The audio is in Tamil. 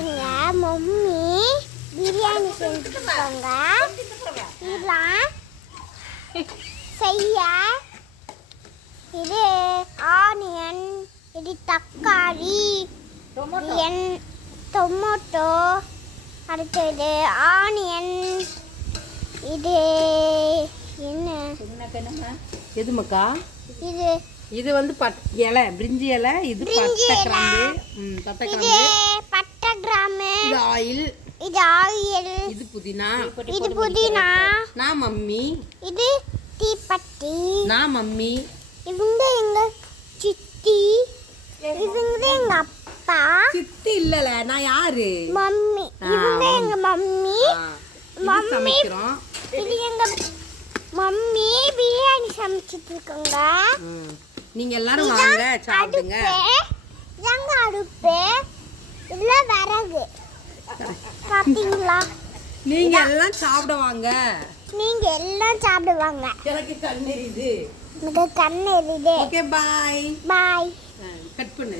எங்க மம்மி பிரியாணி செஞ்சுருக்காங்க. இதெல்லாம் செய்ய இது ஆனியன், இது தக்காளி, டொமேட்டோ, அடுத்தது ஆனியன், இது என்ன எது மக்கா? இது இது வந்து இலை, பிரிஞ்சி இலை, இது பட்டை கிராம்பு, பட்டை கிராம்பு, இது ஆயில், இது புதினா, நான் மம்மி, இது தீப்பட்டி, நான் மம்மி, இவங்க எங்க சித்தி, இவங்க எங்க அப்பா. சித்தி இல்லல, நான் யாரு? மம்மி. இவங்க எங்க மம்மி. சமைக்கிறோம். இது எங்க மம்மி பிரியாணி சமைச்சிட்டு இருக்காங்க. நீங்க எல்லாரும் வாங்க சாப்பிடுங்க. இதாங்க அடுப்பு, இல்ல விறகு. பாத்தீங்களா? நீங்க எல்லாம் சாப்பிட வாங்க. நீங்க எல்லாம் சாப்பிடுவாங்க. எனக்கு கண்ணு எரியுது. எனக்கு கண்ணு எரியுது. Okay, by. பாய். கட் பண்ணு.